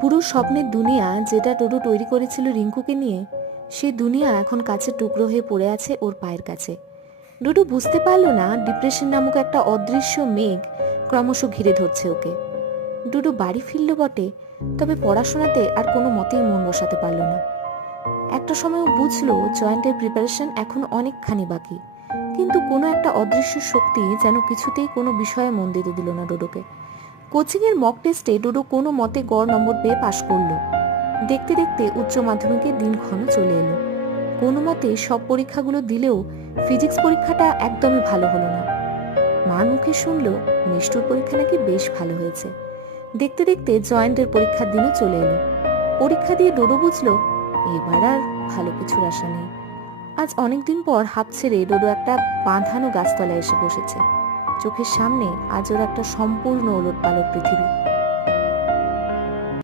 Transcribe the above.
পুরো স্বপ্নের দুনিয়া যেটা ডোডো তৈরি করেছিল রিঙ্কুকে নিয়ে, সে দুনিয়া এখন কাছের টুকরো হয়ে পড়ে আছে ওর পায়ের কাছে। ডোডো বুঝতে পারল না ডিপ্রেশন নামক একটা অদৃশ্য মেঘ ক্রমশ ঘিরে ধরছে ওকে। ডোডো বাড়ি ফিরল বটে, তবে পড়াশোনাতে আর কোনো মতেই মন বসাতে পারল না। একটা সময় ও বুঝলো জয়েন্টের প্রিপারেশন এখন অনেকখানি বাকি, কিন্তু কোনো একটা অদৃশ্য শক্তি যেন কিছুতেই কোনো বিষয়ে মন দিতে দিল না ডোডোকে। কোচিংয়ের মক টেস্টে ডোডো কোনো মতে গড় নম্বর পেয়ে পাশ করলো। দেখতে দেখতে উচ্চ মাধ্যমিকের দিনক্ষণ চলে এলো। কোনো মতে সব পরীক্ষাগুলো দিলেও ফিজিক্স পরীক্ষাটা একদমই ভালো হলো না। মার মুখে শুনলো নিষ্ঠুর পরীক্ষা নাকি বেশ ভালো হয়েছে। দেখতে দেখতে জয়েন্টের পরীক্ষার দিনও চলে এলো। পরীক্ষা দিয়ে ডোডো বুঝলো এবার আর ভালো কিছুর আশা নেই। আজ অনেকদিন পর হাঁপ ছেড়ে ডোডো একটা বাঁধানো গাছতলায় এসে বসেছে। চোখের সামনে আজ ওর একটা সম্পূর্ণ ওলটপালট পৃথিবী।